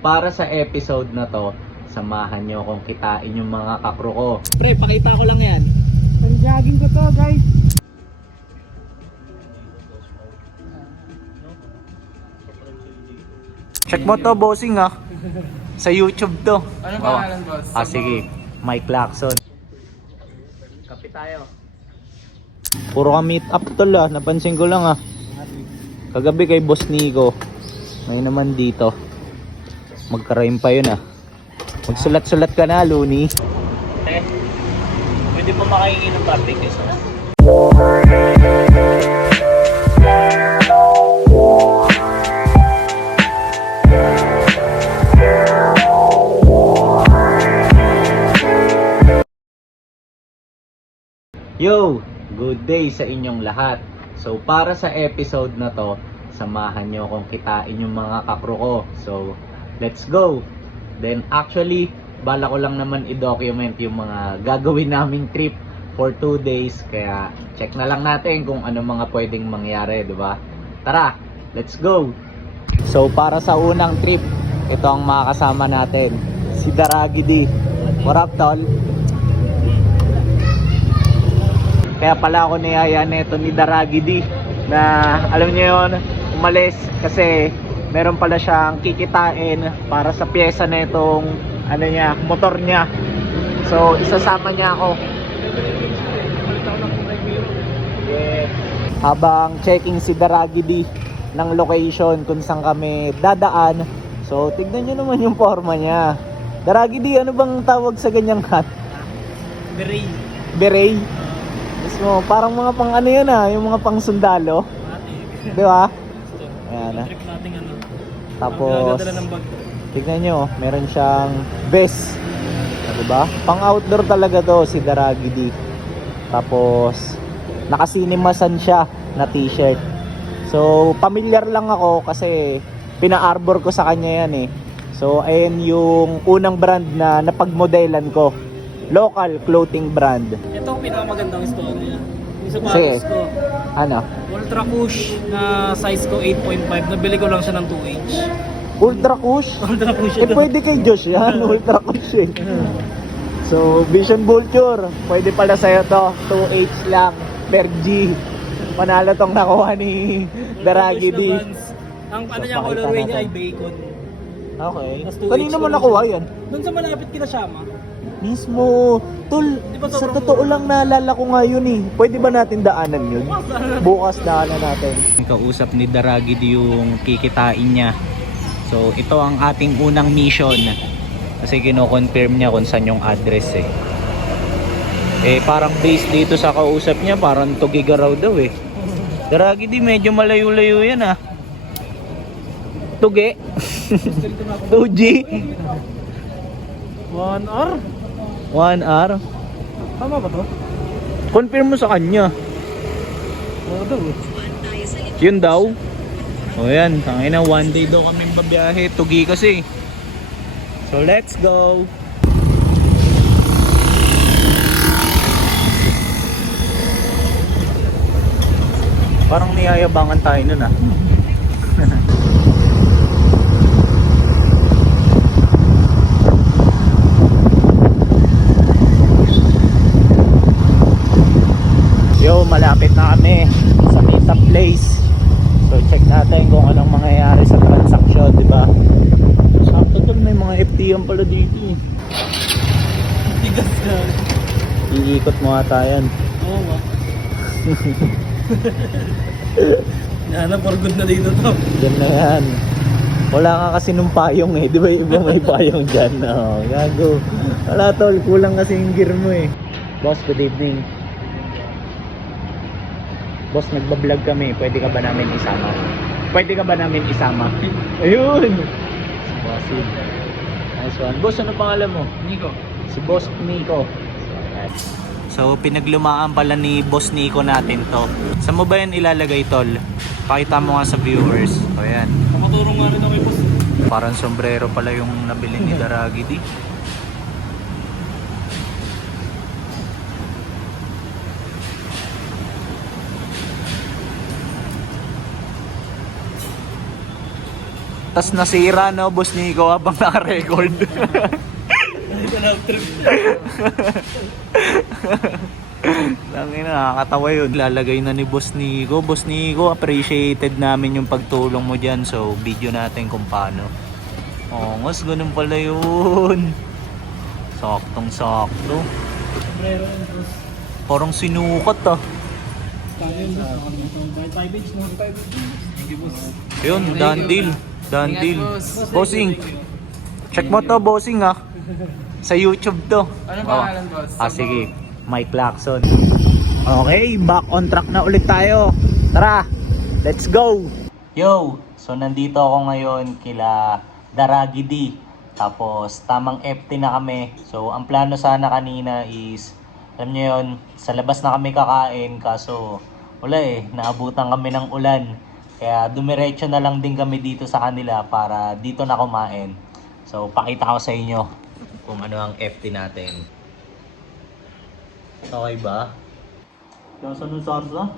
Para sa episode na to, samahan nyo kung kitain yung mga kakro ko. Pre, pakita ko lang yan. Jogging ko to, guys. Check mo to, bossing ah. Sa YouTube to. Ano pangalan, boss? Sige. Mike Lacson. Kape tayo. Puro ka meet up tol ah. Napansin ko lang ah. Kagabi kay Boss Nico. Ngayon naman dito. Magka-rhyme pa yun ah. Magsulat-sulat ka na, Looney. Pwede pa makahingi ng barbecue sauce? Yo! Good day sa inyong lahat. So para sa episode na to, samahan nyo kung kitain yung mga kakro ko. So let's go! Then actually, bala ko lang naman i-document yung mga gagawin naming trip for 2 days. Kaya check na lang natin kung ano mga pwedeng mangyari, di ba? Tara, let's go! So para sa unang trip, ito ang makakasama natin. Si Daragi D. What up, tol? Kaya pala ako niyaya neto ni Daragi D na alam niyo yon, umalis kasi meron pala siyang kikitain para sa pyesa na itong ano niya, motor niya. So isasama niya ako. Yeah. Habang checking si Daragi D ng location kung saan kami dadaan. So tignan niyo naman yung forma niya. Daragi D, ano bang tawag sa ganyang hat? Beret. Beret? Mismo, parang mga pang ano yan ah, yung mga pang sundalo. Di ba? Ayan ah. Trip natin ano. Tapos, Magdadala ng bag. tignan nyo, meron siyang vest. Di ba? Pang outdoor talaga to si Daragi D. Tapos, nakasinimasan siya na t-shirt. So, familiar lang ako kasi pina-arbor ko sa kanya yan eh. So, ayan yung unang brand na napagmodelan ko. Local clothing brand. Ito ang pinakamagandang store niya. Yung Sige. sapatos ko. Ano? Ultra Cush na size ko 8.5. Nabili ko lang siya ng 2H. Ultra Kush? Ultra Cush Eh ito. pwede kay Josh yan, Ultra Kush eh. So, Vision Vulture, pwede pala sa'yo to, 2H lang, per G. Panalo tong nakuha ni Daragi D. Ang ano So, niya, pakita colorway niya natin. ay bacon. Okay. Tapos 2H Kanina mo ko lang nakuha siya. yan? Doon sa malapit kina Shama. Mismo. Tol, Di ba sa sobrang totoo mura? lang naalala ko nga yun eh. Pwede ba natin daanan yun? Bukas daanan natin. Kausap ni Daragi D yung kikitain niya. So, ito ang ating unang mission. Kasi kino-confirm niya kung saan yung address eh. Eh, parang base dito sa kausap niya, parang Tugigaraw daw eh. Daragi D, medyo malayo-layo yan ah. Tugi. 2G. 1 hour? 1 hour. Tama ba to? Confirm mo sa kanya. Oo daw. Yun daw. O yan, tangina 1 day daw kaming babiyahe. Tugi kasi. So let's go. Parang niyayabangan tayo nun ah. Yo, malapit na kami sa meetup place. So check natin kung anong mangyayari sa transaction, di ba? Sakto tol, may mga FTM pala dito. Tigas na. Iikot mo ata yan. Oo ba? Yan na, for good na dito to. Yan na yan. Wala ka kasi nung payong eh. Di ba iba may payong dyan? Oh, gago. Wala tol, kulang kasi yung gear mo eh. Boss, good evening. Boss, nagbablog kami. Pwede ka ba namin isama? Pwede ka ba namin isama? Ayun! Bossy. Nice one. Boss, ano pangalan mo? Nico. Si Boss Nico. So, pinaglumaan pala ni Boss Nico natin to. Saan mo ba yan ilalagay, tol? Pakita mo nga sa viewers. O yan. Nakaturong nga rin ako kay boss. Parang sombrero pala yung nabili ni Daragi D. Tas nasira, no, Boss Nico, habang naka-record. Langina, nakakatawa yun. Lalagay na ni Boss Nico. Boss Nico, appreciated namin yung pagtulong mo dyan. So, video natin kung paano. Oh, mas ganun pala yun. Saktong-sakto. Sombrero and boss. Parang sinukat ah. Kaya yun, boss. 5 inch, no? 5 inch. Thank you, boss. Yun, done deal. Done deal. Bossing. Check mo to, bossing ah. Sa YouTube to. Ano Oh. Sige. Mike Lacson. Okay, back on track na ulit tayo. Tara, let's go! Yo, so nandito ako ngayon kila Daragi D. Tapos tamang FT na kami. So ang plano sana kanina is, alam nyo yun, sa labas na kami kakain. Kaso wala naabutan kami ng ulan. Kaya dumiretso na lang din kami dito sa kanila para dito na kumain. So pakita ko sa inyo kung ano ang FT natin. Okay ba? Nasaan yung sarsa?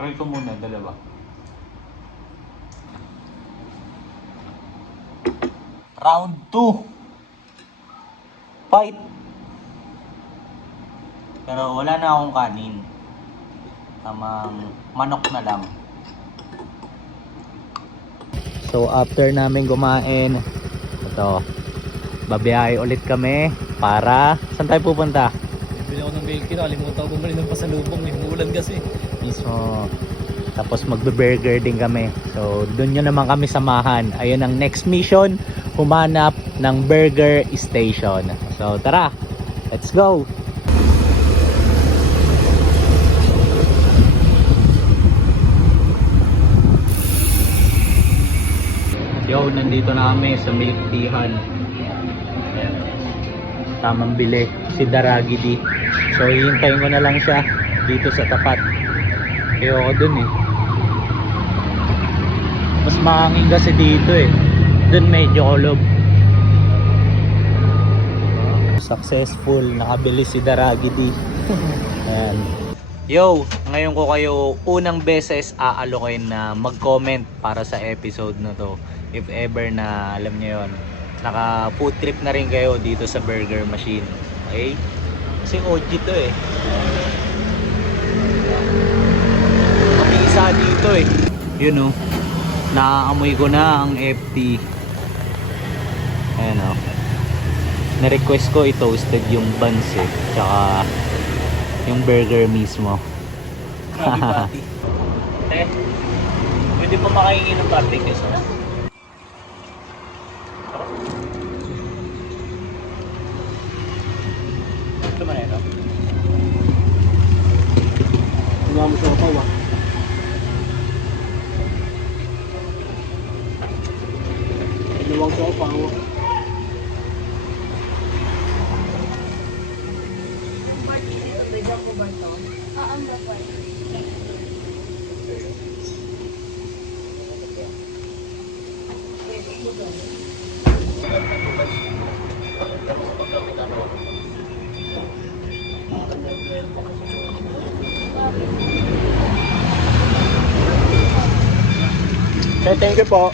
Try ko muna, dalawa. Round 2. Fight. Pero wala na akong kanin. Tamang manok na lang. So after namin kumain, ito, babiyahe ulit kami para, saan tayo pupunta? Bili ako ng bacon, nakalimutan ko bumili ng pasalubong. Umuulan kasi. Mismo. Tapos magbe-burger din kami. So doon nyo naman kami samahan. Ayun ang next mission, humanap ng burger station. So tara, let's go! Yo, nandito na kami sa milk teahan. Tamang bili, si Daragi D. So hihintayin ko na lang siya dito sa tapat. Ayoko dun mas mahangin kasi dito dun medyo kulob. Successful, nakabili si Daragi D. Ayan. Yo, ngayon ko kayo unang beses aalokin na mag-comment para sa episode na to. If ever na alam nyo yun, naka food trip na rin kayo dito sa Burger Machine. Okay? Kasi OG to Kami isa dito Yun naaamoy ko na ang FT. Ayan na-request ko i-toasted yung buns tsaka yung burger mismo. Pwede pa makaingin ng barbecue sauce. Ito man Wala mo siya pa, Dalawang siya pa, Okay, thank you po.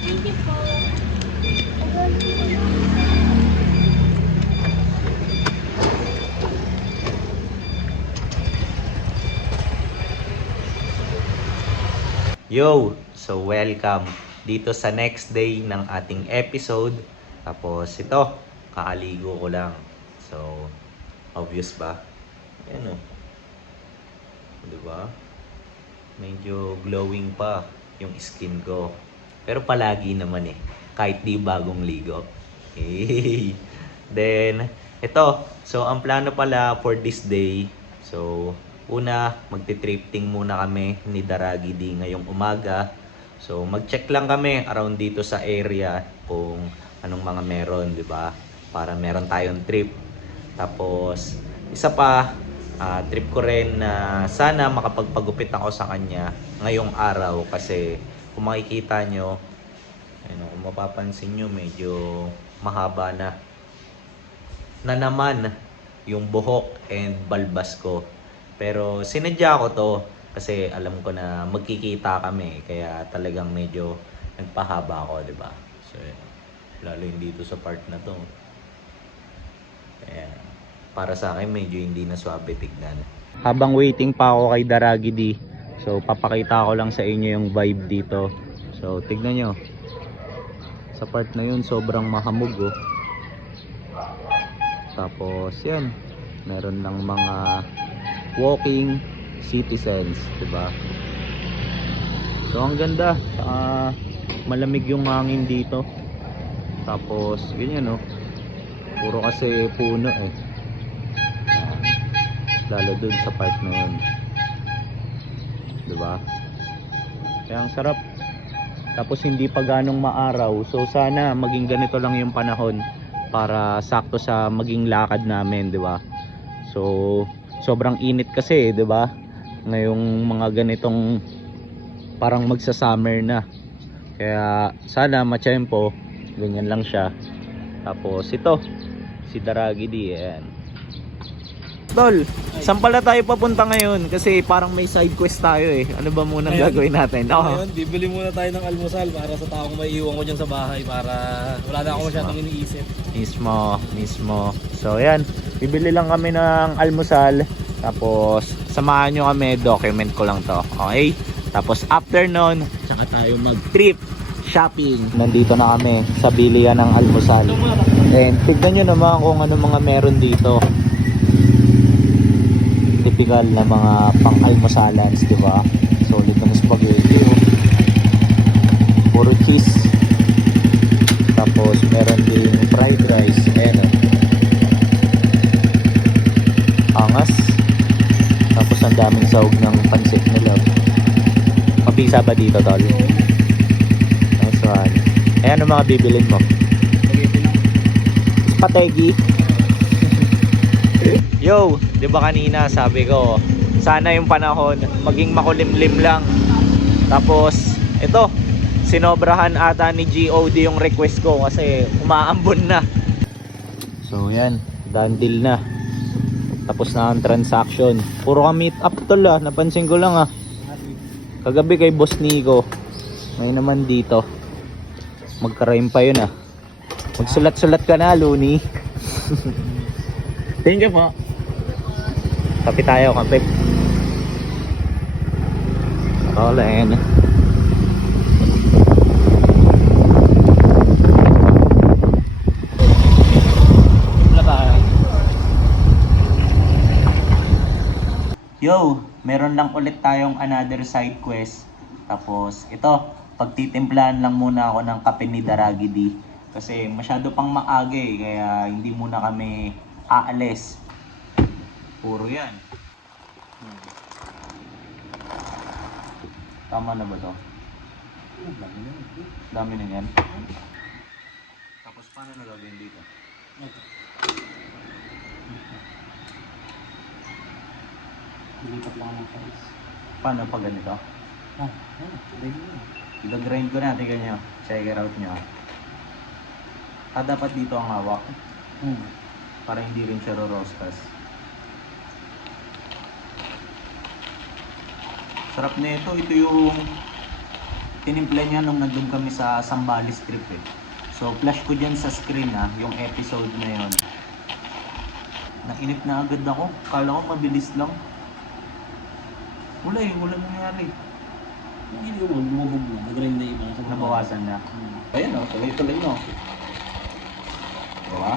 Yo! So welcome dito sa next day ng ating episode. Tapos ito, kakaligo ko lang. So, obvious ba? Ayan diba? Medyo glowing pa yung skin ko. Pero palagi naman kahit di bagong ligo. Hey! Then, ito. So, ang plano pala for this day. So, una, magti-thrifting muna kami ni Daragi D ngayong umaga. So, mag-check lang kami around dito sa area kung anong mga meron, di ba? Para meron tayong trip. Tapos, isa pa, Trip ko rin na sana makapagpagupit ako sa kanya ngayong araw kasi kung makikita nyo, kung mapapansin nyo, medyo mahaba na naman yung buhok and balbas ko. Pero sinadya ko to kasi alam ko na magkikita kami kaya talagang medyo nagpahaba ako, 'di ba? So lalo yung dito sa part na to. Kaya para sa akin medyo hindi na swabe tignan. Habang waiting pa ako kay Daragi D, so papakita ko lang sa inyo yung vibe dito. So tignan nyo. Sa part na yun sobrang mahamog oh. Tapos yan, meron lang mga walking citizens, 'di ba? So ang ganda, malamig yung hangin dito. Tapos ganyan oh. Puro kasi puno eh. Lalo dun sa part na yun. 'Di ba? Kaya ang sarap. Tapos hindi pa ganong maaraw. So sana maging ganito lang yung panahon para sakto sa maging lakad namin, 'di ba? So sobrang init kasi, 'di ba? Ngayong mga ganitong parang magsa-summer na. Kaya sana matiyempo, ganyan lang siya. Tapos ito, si Daragi D, ayan. Tol, saan pala tayo papunta ngayon? Kasi parang may side quest tayo eh. Ano ba muna gagawin natin? Ngayon, bibili muna tayo ng almusal para sa taong may iwan ko dyan sa bahay para wala na ako masyadong iniisip. Mismo. So ayan, bibili lang kami ng almusal. Tapos samahan nyo kami, document ko lang to. Okay? Tapos after nun, saka tayo mag-trip shopping. Nandito na kami sa bilihan ng almusal. And tignan nyo naman kung ano mga meron dito. Typical na mga pang-almusalans, di ba? Solid na spaghetti. Oh. Puro cheese. Tapos meron din fried rice. Ayan oh. Angas. Tapos ang daming sahog ng pansit nila. Mabisa ba dito, tol? Nice one. Ayan ang mga bibilin mo. Spategi. Yo, di ba kanina sabi ko, sana yung panahon maging makulimlim lang. Tapos, ito, sinobrahan ata ni GOD yung request ko kasi umaambon na. So yan, done deal na. Tapos na ang transaction. Puro ka meet up tol ah, napansin ko lang ah. Kagabi kay Boss Nico, may naman dito. Magka-rhyme pa yun ah. Magsulat-sulat ka na, Looney. Thank you po. Kape tayo, kape. Rolling. Yo, meron lang ulit tayong another side quest. Tapos ito, pagtitimplahan lang muna ako ng kape ni Daragi D. Kasi masyado pang maaga eh, kaya hindi muna kami aalis. Puro yan. Tama na ba to? Dami na yan. Tapos paano nalagyan dito? Dilipat lang ng size. Paano pag ganito? I-grind ko natin ganyan. Check it out nyo. Dapat dito ang hawak. Para hindi rin siya rorostas. Sarap na ito. Ito yung tinimpla niya nung nandun kami sa Sambales trip eh. So flash ko dyan sa screen yung episode na yon. Nainip na agad ako. Kala ko mabilis lang. Wala nangyari. Hindi ko lumubog na. Nag-grind na iba. Nabawasan na. Ayan o, tuloy-tuloy no. Diba?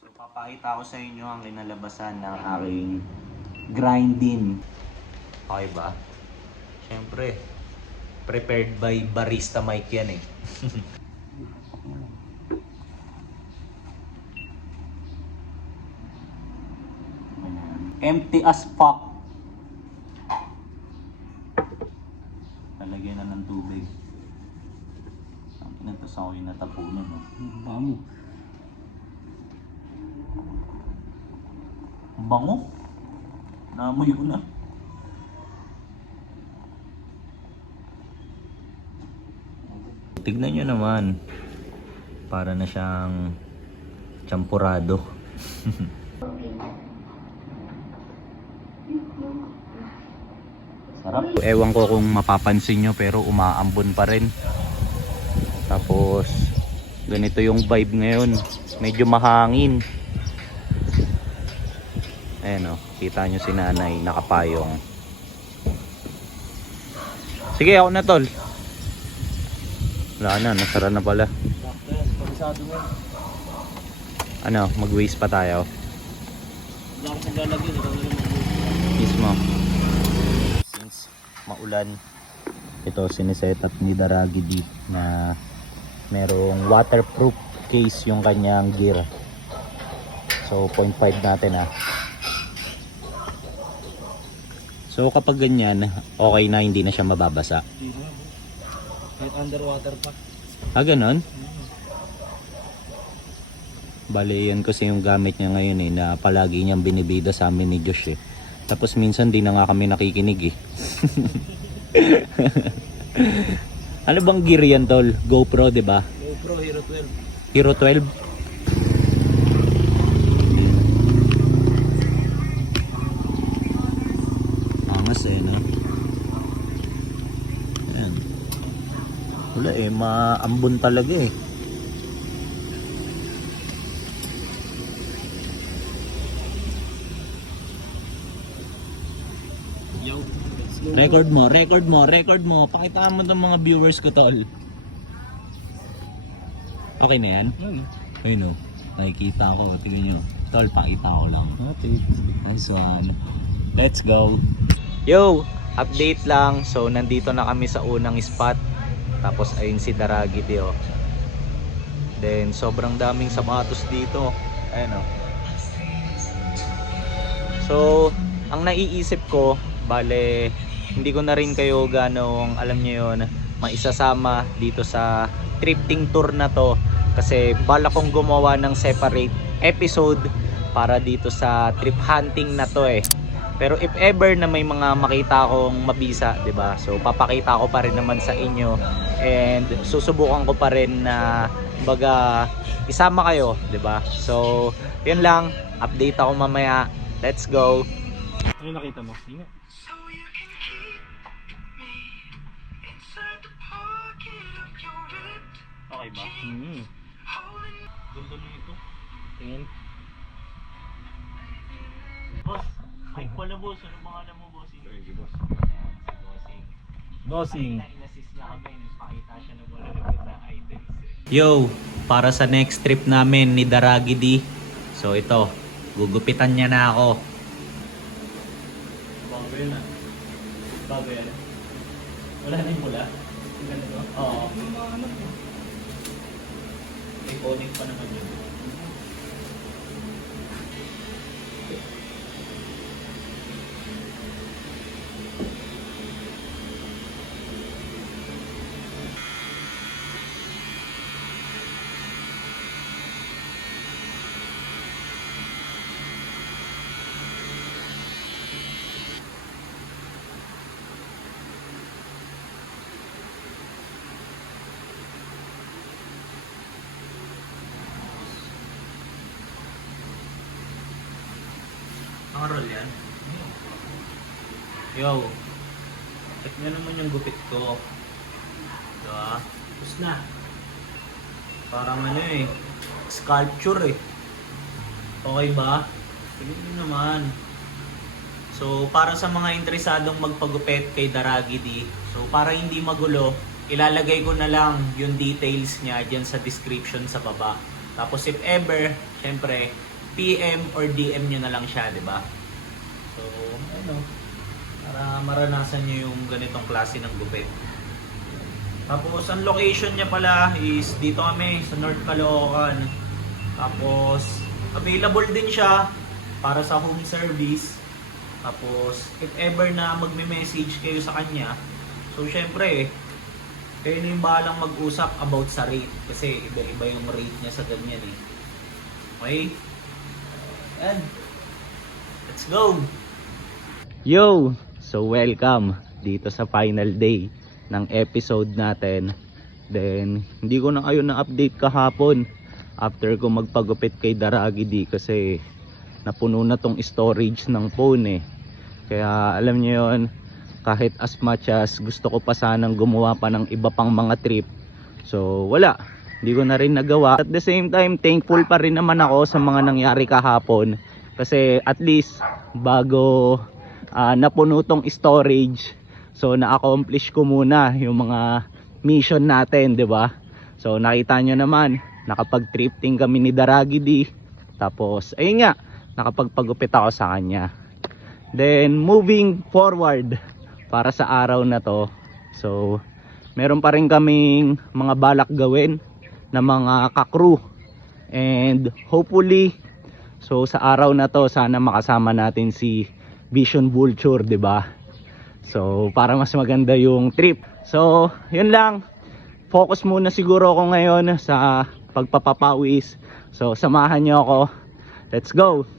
So papakita ko sa inyo ang kinalabasan ng aking grinding. Okay ba? Siyempre, prepared by Barista Mike yan eh. Empty as fuck. Talagyan na ng tubig. Ang ina to Tapos ako yung natapunan, no? Bango. Ang bango. Naamoy ko na. Tignan nyo naman. Para na siyang champurado. Sarap. Ewan ko kung mapapansin nyo pero umaambon pa rin. Tapos ganito yung vibe ngayon. Medyo mahangin. Ayan o, kita nyo si nanay nakapayong. Sige, ako na tol. Wala na, nasara na pala. Pabisado mo. Ano, mag-waste pa tayo. Wala akong maglalagyan. Mismo. Since maulan, ito siniset up ni Daragidi na merong waterproof case yung kanyang gear. So 0.5 natin ah. So kapag ganyan, okay na, hindi na siya mababasa. Hindi na. Kahit underwater pa. Ah, ganon? Bali, yan kasi yung gamit niya ngayon eh, na palagi niyang binibida sa amin ni Josh eh. Tapos minsan di na nga kami nakikinig eh. Ano bang gear yan tol? GoPro, di ba? GoPro Hero 12. Hero 12? Angas eh, no? Ayan. Wala eh, maambon talaga eh. Yo. Record mo. Pakitaan mo ng mga viewers ko tol. Okay na yan? Ayun o. Nakikita ko. Tingnan nyo. Tol, pakita ko lang. Okay. Nice one. Let's go. Yo! Update lang. So, nandito na kami sa unang spot. Tapos, ayun si Daragidi oh. Then, sobrang daming sapatos dito. Ayun oh. So, ang naiisip ko, bale, hindi ko na rin kayo ganong, alam nyo yun, maisasama dito sa thrifting tour na to. Kasi bala kong gumawa ng separate episode para dito sa trip hunting na to eh. Pero if ever na may mga makita akong mabisa, 'di ba? So papakita ko pa rin naman sa inyo and susubukan ko pa rin na baga isama kayo, 'di ba? So, 'yun lang, update ako mamaya. Let's go. Ano nakita mo? Hindi nga. Okay ba? Ganda nito. Tingin. Boss, may pala boss. Ano pangalan mo, bossing? Thank you, boss. Bossing. Bossing. Na-inassist niya kami. Nagpakita siya ng malalapit na items. Yo, para sa next trip namin ni Daragidi. So ito, gugupitan niya na ako. Bago yun ah. Bago yan. Wala na yung mula. Ganito? Oo. Iconic pa naman yun. Ang roll yan? Yo, check nyo naman yung gupit ko. Diba? Tapos na. Parang ano eh, sculpture eh. Okay ba? Tignan nyo naman. So, para sa mga interesadong magpagupit kay Daragidi, so para hindi magulo, ilalagay ko na lang yung details niya dyan sa description sa baba. Tapos if ever, syempre, PM or DM nyo na lang siya, di ba? So, ano, para maranasan nyo yung ganitong klase ng gupit. Tapos, ang location niya pala is dito kami sa North Caloocan. Tapos, available din siya para sa home service. Tapos, if ever na magme-message kayo sa kanya, so syempre, Kayo na yung bahalang mag-usap about sa rate. Kasi iba-iba yung rate niya sa ganyan eh. Okay? Yan. Let's go! Yo! So welcome dito sa final day ng episode natin. Then, hindi ko na kayo na-update kahapon after ko magpagupit kay Daragi D kasi napuno na tong storage ng phone eh. Kaya alam niyo yon, kahit as much as gusto ko pa sanang gumawa pa ng iba pang mga trip, so wala, hindi ko na rin nagawa. At the same time, thankful pa rin naman ako sa mga nangyari kahapon kasi at least bago napuno tong storage, so na-accomplish ko muna yung mga mission natin, 'di ba? So nakita nyo naman, nakapag-thrifting kami ni Daragi D. Tapos ayun nga, nakapagpagupit ako sa kanya. Then moving forward para sa araw na to, so meron pa rin kaming mga balak gawin na mga ka-crew. And hopefully, so sa araw na to sana makasama natin si Vision Vulture, 'di ba? So para mas maganda yung trip. So yun lang, focus muna siguro ako ngayon sa pagpapapawis. So samahan nyo ako. Let's go!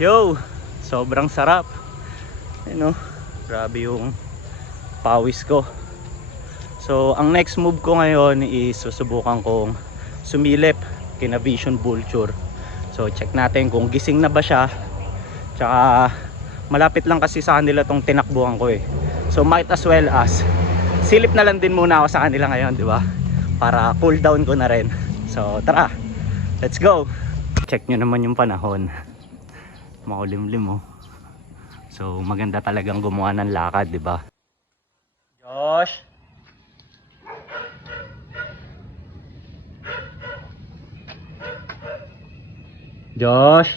Yo, sobrang sarap. Ano, grabe yung pawis ko. So, ang next move ko ngayon is susubukan kong sumilip kina Vision Vulture. So, check natin kung gising na ba siya. Tsaka, malapit lang kasi sa kanila tong tinakbuhan ko eh. So, might as well as silip na lang din muna ako sa kanila ngayon, di ba? Para cool down ko na rin. So, tara, let's go! Check nyo naman yung panahon. Makulimlim oh. So maganda talagang gumawa ng lakad, di ba? Josh. Josh.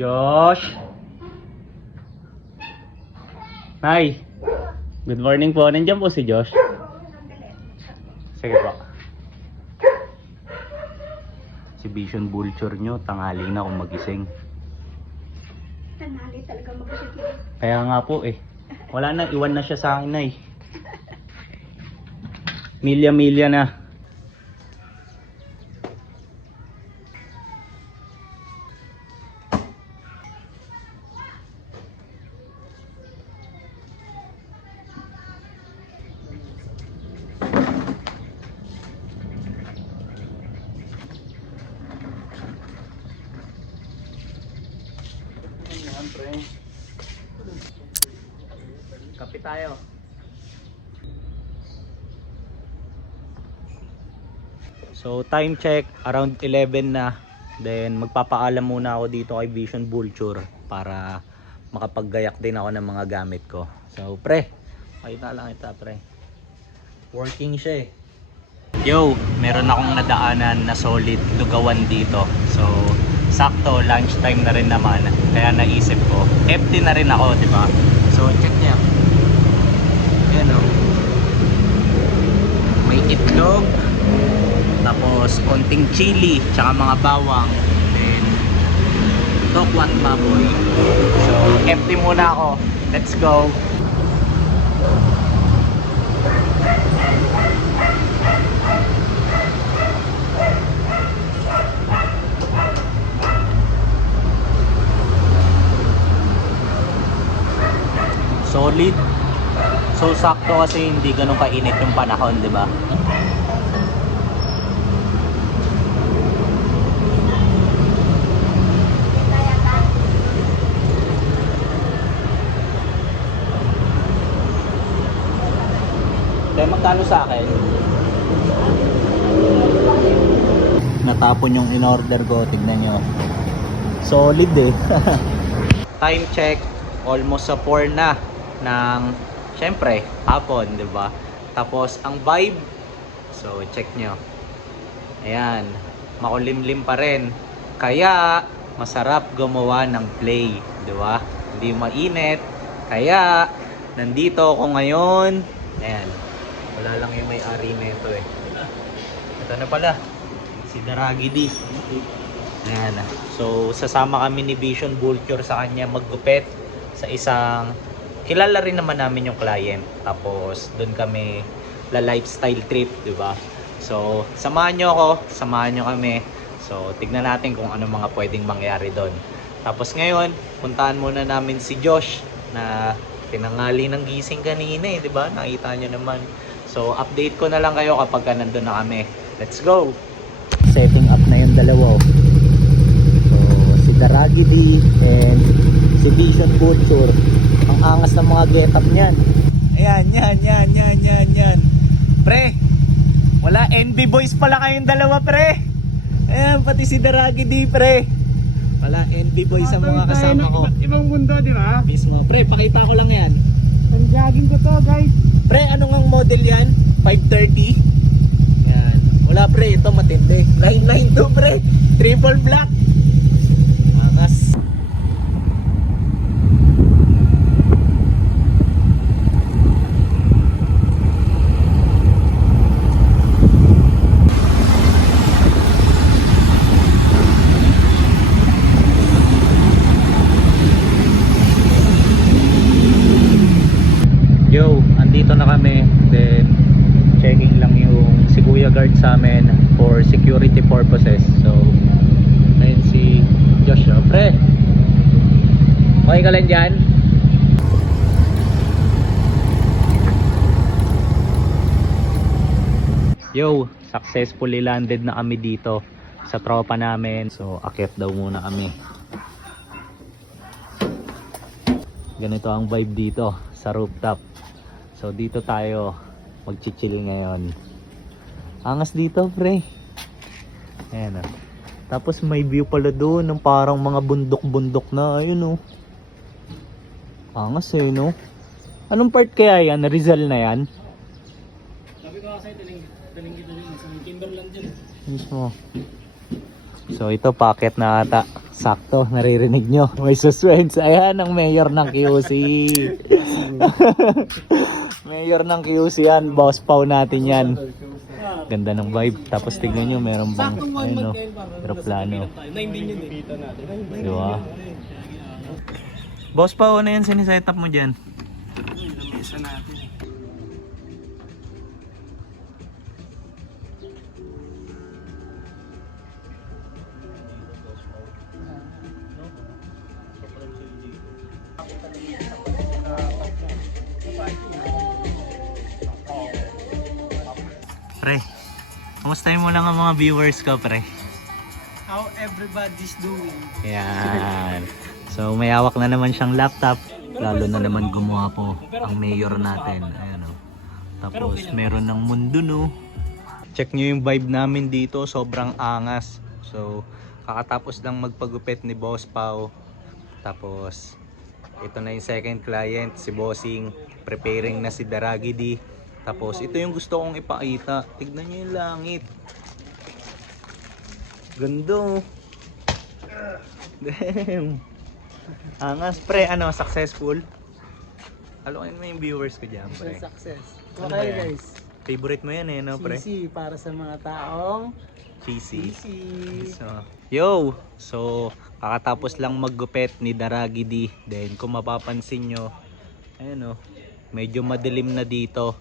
Josh. Hi. Good morning po. Nandiyan po si Josh. Sige po. Si Vision Vulture nyo, tanghali na kung magising. Tanghali talaga magising. Kaya nga po eh. Wala na, iwan na siya sa akin na eh. Milya-milya na. Kape tayo. So time check around 11 na. Then magpapaalam muna ako dito kay Vision Vulture para makapaggayak din ako ng mga gamit ko. So pre, pakita lang kita pre. Working siya eh. Yo, meron akong nadaanan na solid lugawan dito. So sakto lunchtime na rin naman. Kaya naisip ko, empty na rin ako, di ba? So check niya. Ayan o. May itlog, tapos konting chili, tsaka mga bawang, then tokwat baboy. So empty muna ako. Let's go. Solid. So sakto kasi hindi ganun kainit yung panahon, di ba? Kaya magkano sa akin? Natapon yung in-order ko, tignan nyo. Solid eh. Time check, almost sa 4 na ng, syempre, hapon, di ba? Tapos ang vibe, so check nyo. Ayan, makulimlim pa rin. Kaya masarap gumawa ng play, di ba? Hindi mainit. Kaya nandito ako ngayon. Ayan, wala lang yung may-ari nito eh. Ito na pala, si Daragidi. Ayan, so sasama kami ni Vision Vulture sa kanya maggupit sa isang, kilala rin naman namin yung client. Tapos doon kami la lifestyle trip, di ba? So samahan nyo ako, samahan nyo kami. So tignan natin kung ano mga pwedeng mangyari doon. Tapos ngayon, puntahan muna namin si Josh na tinangali ng gising kanina eh, di ba? Nakita nyo naman. So update ko na lang kayo kapag nandun na kami. Let's go! Setting up na yung dalawa. So si Daragidi and si Vision Vulture. Ang angas ng mga get-up niyan. Ayan, yan. Pre, wala, NB boys pala kayong dalawa, pre. Ayan, pati si Daragidi, pre. Wala, NB boys ang mga kasama ko. Ibang mundo, di ba? Mismo. Pre, pakita ko lang yan. Ang jogging ko to, guys. Pre, ano ngang model yan? 530? Yan. Wala pre, ito matindi. 992 pre. Triple black. Angas. Yo, andito na kami. Then checking lang yung si Kuya guard sa amin for security purposes. So ayun si Joshua. Pre, okay ka lang dyan? Yo, successfully landed na kami dito sa tropa namin. So akyat daw muna kami. Ganito ang vibe dito sa rooftop. So dito tayo magchichill ngayon. Angas dito, pre. Ayan o. Tapos may view pala doon ng parang mga bundok-bundok na. Ayun o. Angas eh, no? Anong part kaya yan? Rizal na yan? Sabi ko kasi daling kita din sa Timberland dyan. Mismo. So ito, packet na ata. Sakto, naririnig nyo. May suspense. Ayan ang mayor ng QC. Mayor ng QC yan. Boss Pau natin yan. Ganda ng vibe. Tapos tignan nyo, meron bang ayun, no? Aeroplano. 9 din yun eh. Diba? Boss Pau, ano yan sinisetup mo dyan? Lamesa natin. Pre, kamustahin mo lang ang mga viewers ko, pre. How everybody's doing. Yan. So may hawak na naman siyang laptop. Lalo na naman gumawa po ang mayor natin. Ayan o. Tapos meron ng mundo, no. Check nyo yung vibe namin dito. Sobrang angas. So kakatapos lang magpagupit ni Boss Pau. Tapos ito na yung second client, si Bossing. Preparing na si Daragidi. Tapos ito yung gusto kong ipakita. Tignan nyo yung langit. Ganda oh. Damn. Angas, pre. Ano, successful? Alokin mo yung viewers ko dyan, pre. Success. Ano Okay ba yan? guys. Favorite mo yan eh, no, pre? Cheesy para sa mga taong Cheesy. cheesy. So, kakatapos lang maggupit ni Daragi D. Then, kung mapapansin nyo, ayun o, medyo madilim na dito.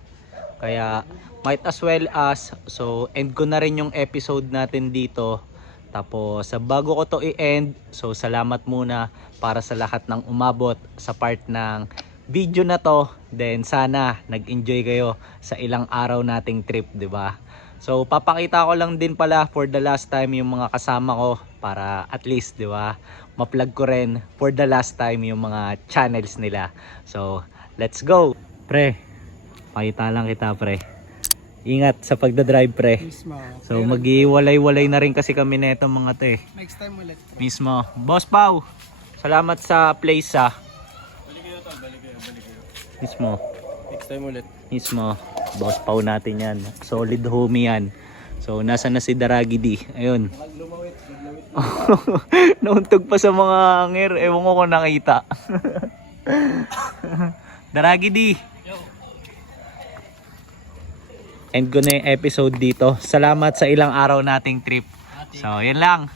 Kaya, might as well as, so, end ko na rin yung episode natin dito. Tapos, bago ko to i-end, so, salamat muna para sa lahat ng umabot sa part ng video na to. Then, sana nag-enjoy kayo sa ilang araw nating trip, 'di ba? So, papakita ko lang din pala for the last time yung mga kasama ko para at least, 'di ba, ma-plug ko rin for the last time yung mga channels nila. So, let's go. Pre, pakita lang kita, pre. Ingat sa pagdadrive, pre. Mismo. So, mag-iwalay-walay na rin kasi kami nito mga to eh. Next time ulit. Mismo. Boss Pau, salamat sa place ah. Balik kayo tol, balik kayo. Mismo. Next time ulit. Mismo. Boss Pau natin yan. Solid homie yan. So, nasa na si Daragi D. Ayun. Lumawit. Nauntog pa sa mga hangir. Ewan ko kung nakita. Daragi D. End ko na yung episode dito. Salamat sa ilang araw nating trip. So, yan lang.